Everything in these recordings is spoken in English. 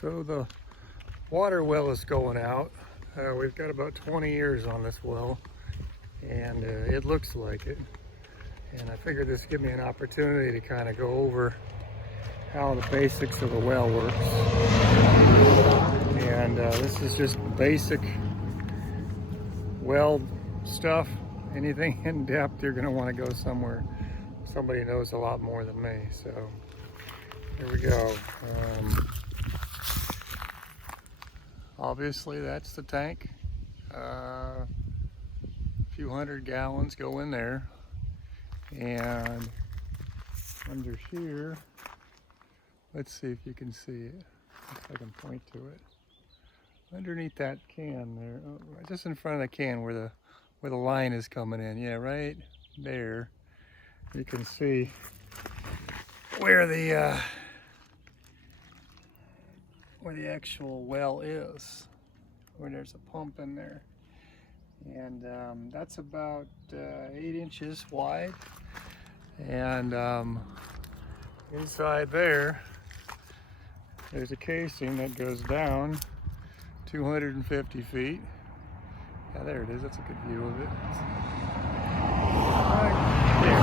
So the water well is going out. We've got about 20 years on this well, and it looks like it. And I figured this would give me an opportunity to kind of go over how the basics of the well works. And this is just basic well stuff. Anything in depth, you're going to want to go somewhere somebody knows a lot more than me. So here we go. Obviously that's the tank. A few hundred gallons go in there, and under here, let's see if you can see it, if I can point to it. Underneath that can there, just in front of the can where the line is coming in, yeah, right there, you can see where the actual well is, where there's a pump in there. And that's about 8 inches wide. And inside there's a casing that goes down 250 feet. Yeah, there it is. That's a good view of it. Right there.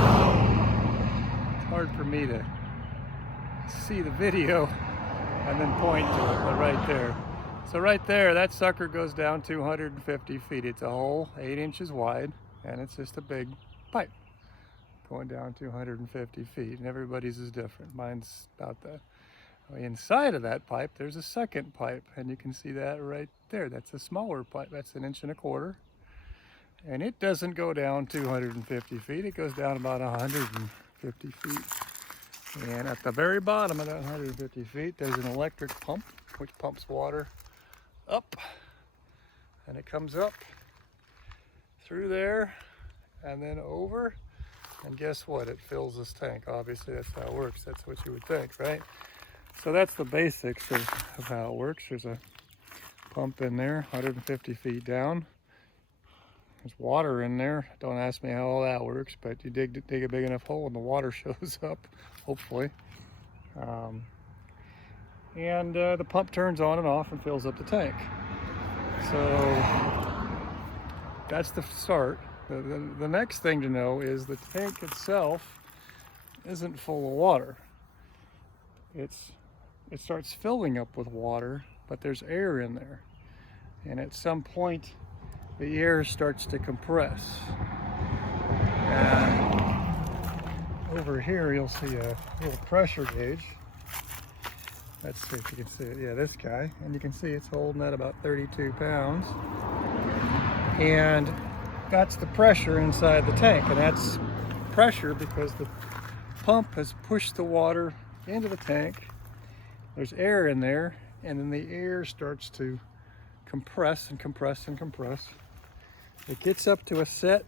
It's hard for me to see the video and then point to it, but right there. So right there, that sucker goes down 250 feet. It's a hole 8 inches wide, and it's just a big pipe going down 250 feet, and everybody's is different. Mine's about that. Inside of that pipe, there's a second pipe, and you can see that right there. That's a smaller pipe. That's 1.25 inches. And it doesn't go down 250 feet. It goes down about 150 feet. And at the very bottom of that 150 feet, there's an electric pump, which pumps water up. And it comes up through there and then over. And guess what? It fills this tank. Obviously, that's how it works. That's what you would think, right? So that's the basics of how it works. There's a pump in there, 150 feet down. There's water in there. Don't ask me how all that works, but you dig a big enough hole and the water shows up, hopefully. And the pump turns on and off and fills up the tank. So that's the start. The next thing to know is the tank itself isn't full of water. It starts filling up with water, but there's air in there. And at some point, the air starts to compress. And over here, you'll see a little pressure gauge. Let's see if you can see it. Yeah, this guy. And you can see it's holding at about 32 pounds. And that's the pressure inside the tank. And that's pressure because the pump has pushed the water into the tank. There's air in there, and then the air starts to compress and compress and compress. It gets up to a set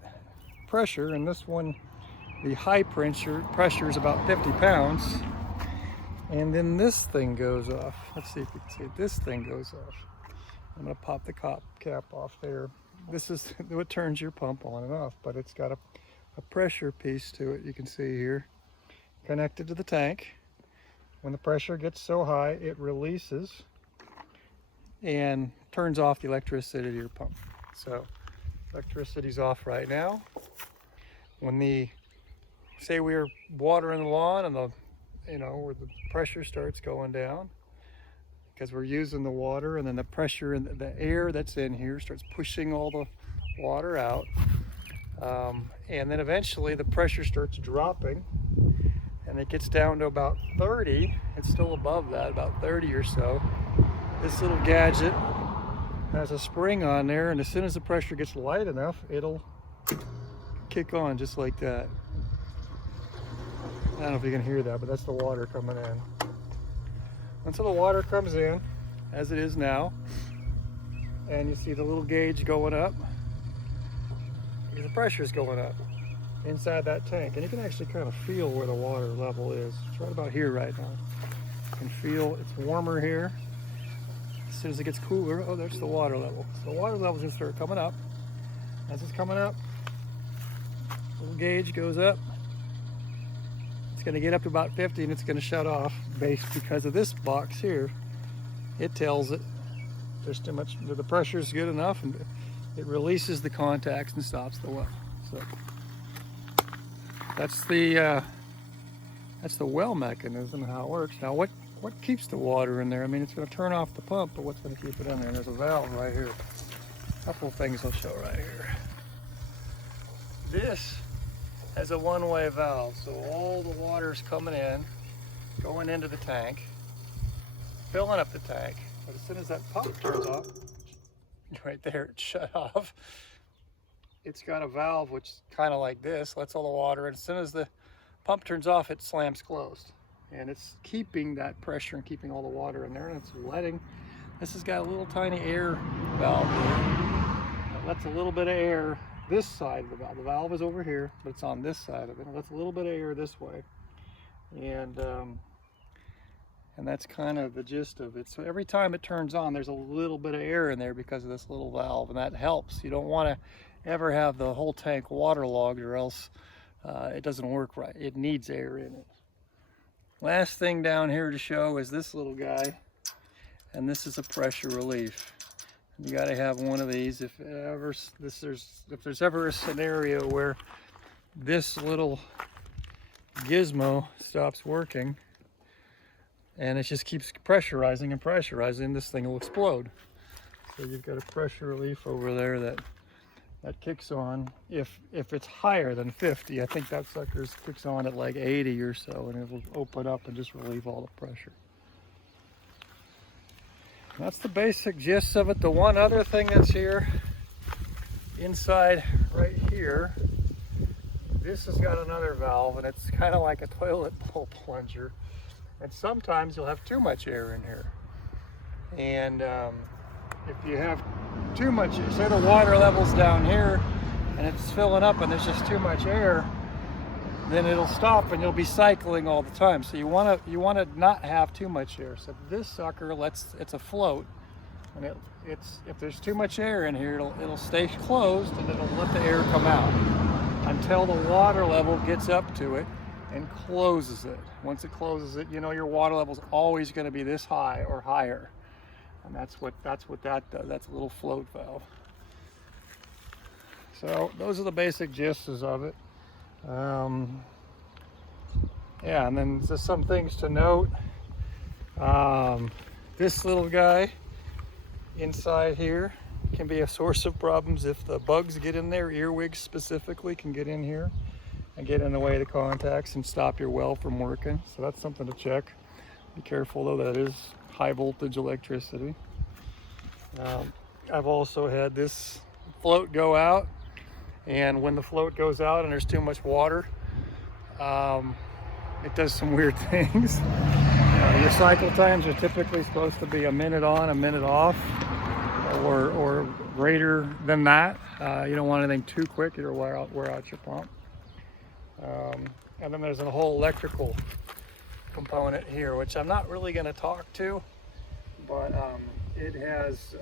pressure, and this one, the high pressure is about 50 pounds. And then this thing goes off. Let's see if you can see it. This thing goes off. I'm gonna pop the cap off there. This is what turns your pump on and off, but it's got a pressure piece to it. You can see here, connected to the tank. When the pressure gets so high, it releases and turns off the electricity to your pump. So electricity's off right now. When say we were watering the lawn and where the pressure starts going down, because we're using the water, and then the pressure and the air that's in here starts pushing all the water out. And then eventually the pressure starts dropping, and it gets down to about 30. It's still above that, about 30 or so. This little gadget has a spring on there, and as soon as the pressure gets light enough, it'll kick on just like that. I don't know if you can hear that, but that's the water coming in. Until the water comes in, as it is now, and you see the little gauge going up, the pressure is going up inside that tank, and you can actually kind of feel where the water level is. It's right about here right now. You can feel it's warmer here. As soon as it gets cooler, oh, there's the water level. So the water level is going to start coming up. As it's coming up, the little gauge goes up. It's going to get up to about 50, and it's going to shut off based because of this box here it tells it there's too much, the pressure is good enough, and it releases the contacts and stops the well. So that's the well mechanism, how it works. Now what keeps the water in there? I mean, it's going to turn off the pump, but what's going to keep it in there? And there's a valve right here. A couple of things I'll show right here. This has a one-way valve, so all the water's coming in, going into the tank, filling up the tank. But as soon as that pump turns off, right there, it's shut off. It's got a valve which is kind of like this, lets all the water in. As soon as the pump turns off, it slams closed. And it's keeping that pressure and keeping all the water in there, and it's letting, this has got a little tiny air valve here. It lets a little bit of air this side of the valve. The valve is over here, but it's on this side of it. It lets a little bit of air this way. And that's kind of the gist of it. So every time it turns on, there's a little bit of air in there because of this little valve, and that helps. You don't want to ever have the whole tank waterlogged, or else it doesn't work right. It needs air in it. Last thing down here to show is this little guy, and this is a pressure relief. You got to have one of these if there's ever a scenario where this little gizmo stops working and it just keeps pressurizing and pressurizing, this thing will explode. So you've got a pressure relief over there that kicks on if it's higher than 50. I think that sucker kicks on at like 80 or so, and it will open up and just relieve all the pressure. That's the basic gist of it. The one other thing that's here inside right here, this has got another valve, and it's kind of like a toilet bowl plunger, and sometimes you'll have too much air in here. And if you have too much, say the water level's down here and it's filling up and there's just too much air, then it'll stop and you'll be cycling all the time. So you want to not have too much air. So this sucker it's a float, and if there's too much air in here, it'll stay closed, and it'll let the air come out until the water level gets up to it and closes it. Once it closes it, you know your water level is always going to be this high or higher, and that's what that does. That's a little float valve. So those are the basic gists of it. Yeah, and then just some things to note. This little guy inside here can be a source of problems if the bugs get in there. Earwigs specifically can get in here and get in the way of the contacts and stop your well from working. So that's something to check. Be careful though, that is high voltage electricity. I've also had this float go out, and when the float goes out and there's too much water, it does some weird things. Your cycle times are typically supposed to be a minute on, a minute off, or greater than that. You don't want anything too quick, it'll wear out your pump. And then there's a whole electrical component here, which I'm not really going to talk to, but it has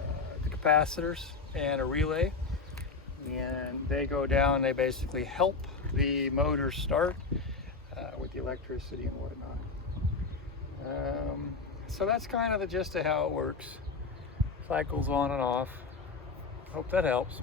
the capacitors and a relay, and they go down. They basically help the motor start with the electricity and whatnot. So that's kind of the gist of how it works. Cycles on and off. Hope that helps.